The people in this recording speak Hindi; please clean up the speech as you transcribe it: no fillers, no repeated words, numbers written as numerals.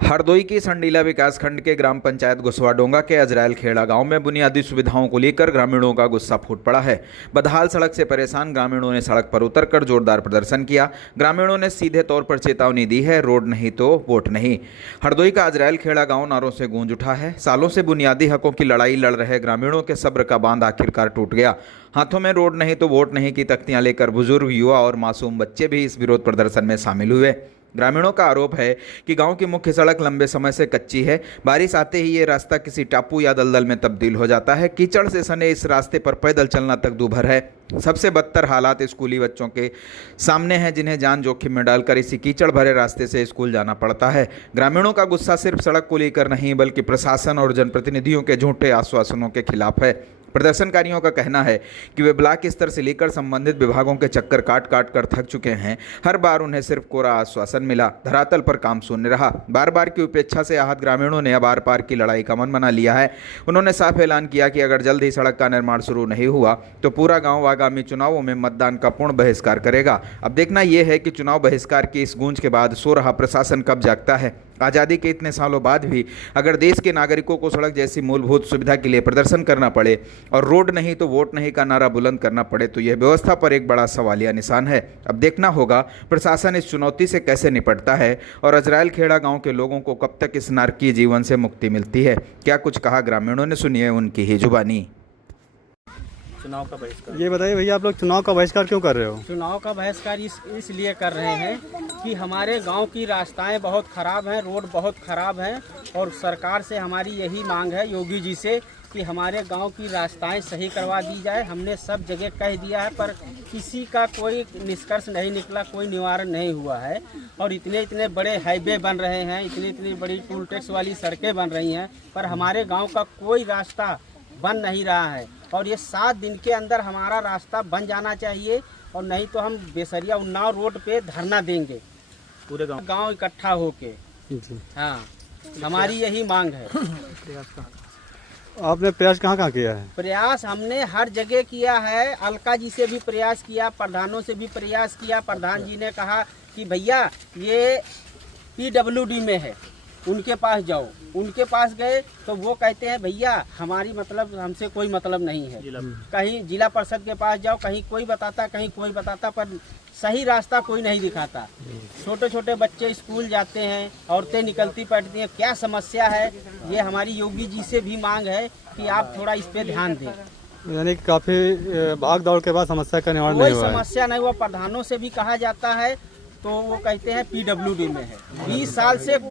हरदोई की संडीला विकासखंड के ग्राम पंचायत गुसवाडोंगा के अजरायल खेड़ा गांव में बुनियादी सुविधाओं को लेकर ग्रामीणों का गुस्सा फूट पड़ा है। बदहाल सड़क से परेशान ग्रामीणों ने सड़क पर उतरकर जोरदार प्रदर्शन किया। ग्रामीणों ने सीधे तौर पर चेतावनी दी है, रोड नहीं तो वोट नहीं। हरदोई का अजरायल खेड़ा गांव नारों से गूंज उठा है। सालों से बुनियादी हकों की लड़ाई लड़ रहे ग्रामीणों के सब्र का बांध आखिरकार टूट गया। हाथों में रोड नहीं तो वोट नहीं की तख्तियां लेकर बुजुर्ग, युवा और मासूम बच्चे भी इस विरोध प्रदर्शन में शामिल हुए। ग्रामीणों का आरोप है कि गांव की मुख्य सड़क लंबे समय से कच्ची है। बारिश आते ही ये रास्ता किसी टापू या दलदल में तब्दील हो जाता है। कीचड़ से सने इस रास्ते पर पैदल चलना तक दूभर है। सबसे बदतर हालात स्कूली बच्चों के सामने हैं, जिन्हें जान जोखिम में डालकर इसी कीचड़ भरे रास्ते से स्कूल जाना पड़ता है। ग्रामीणों का गुस्सा सिर्फ सड़क को लेकर नहीं, बल्कि प्रशासन और जनप्रतिनिधियों के झूठे आश्वासनों के खिलाफ है। प्रदर्शनकारियों का कहना है कि वे ब्लॉक स्तर से लेकर संबंधित विभागों के चक्कर काट काट कर थक चुके हैं। हर बार उन्हें सिर्फ कोरा आश्वासन मिला, धरातल पर काम शून्य रहा। बार बार की उपेक्षा से आहत ग्रामीणों ने अब आर पार की लड़ाई का मन बना लिया है। उन्होंने साफ ऐलान किया कि अगर जल्द ही सड़क का निर्माण शुरू नहीं हुआ तो पूरा गाँव आगामी चुनावों में मतदान का पूर्ण बहिष्कार करेगा। अब देखना यह है कि चुनाव बहिष्कार की इस गूंज के बाद सो रहा प्रशासन कब जागता है। आज़ादी के इतने सालों बाद भी अगर देश के नागरिकों को सड़क जैसी मूलभूत सुविधा के लिए प्रदर्शन करना पड़े और रोड नहीं तो वोट नहीं का नारा बुलंद करना पड़े तो यह व्यवस्था पर एक बड़ा सवालिया निशान है। अब देखना होगा प्रशासन इस चुनौती से कैसे निपटता है और अजरायल खेड़ा गांव के लोगों को कब तक इस नारकीय जीवन से मुक्ति मिलती है। क्या कुछ कहा ग्रामीणों ने, सुनिए उनकी ही जुबानी। चुनाव का बहिष्कार। ये बताइए भैया, आप लोग चुनाव का बहिष्कार क्यों कर रहे हो? चुनाव का बहिष्कार इसलिए कर रहे हैं कि हमारे गांव की रास्ताएं बहुत ख़राब हैं, रोड बहुत ख़राब हैं और सरकार से हमारी यही मांग है, योगी जी से, कि हमारे गांव की रास्ताएं सही करवा दी जाए। हमने सब जगह कह दिया है पर किसी का कोई निष्कर्ष नहीं निकला, कोई निवारण नहीं हुआ है। और इतने इतने बड़े हाईवे बन रहे हैं, इतनी इतनी बड़ी टोल टैक्स वाली सड़कें बन रही हैं, पर हमारे गाँव का कोई रास्ता बन नहीं रहा है। और ये 7 दिन के अंदर हमारा रास्ता बन जाना चाहिए और नहीं तो हम बेसरिया उन्नाव रोड पे धरना देंगे, पूरे गांव इकट्ठा होके। हाँ, हमारी यही मांग है। आपने प्रयास कहाँ कहाँ किया है? प्रयास हमने हर जगह किया है। अलका जी से भी प्रयास किया, प्रधानों से भी प्रयास किया। प्रधान जी ने कहा कि भैया ये PWD में है, उनके पास जाओ। उनके पास गए तो वो कहते हैं भैया हमारी मतलब हमसे कोई मतलब नहीं है। कहीं जिला परिषद के पास जाओ, कहीं कोई बताता, कहीं कोई बताता, पर सही रास्ता कोई नहीं दिखाता। छोटे छोटे बच्चे स्कूल जाते हैं, औरतें निकलती पड़ती हैं। क्या समस्या है, ये हमारी योगी जी से भी मांग है कि आप थोड़ा इस पे ध्यान दें। यानी काफी भाग दौड़ के बाद समस्या का निवारण नहीं हुआ है। समस्या नहीं हुआ। प्रधानों से भी कहा जाता है तो वो कहते हैं PWD में है। 20 साल से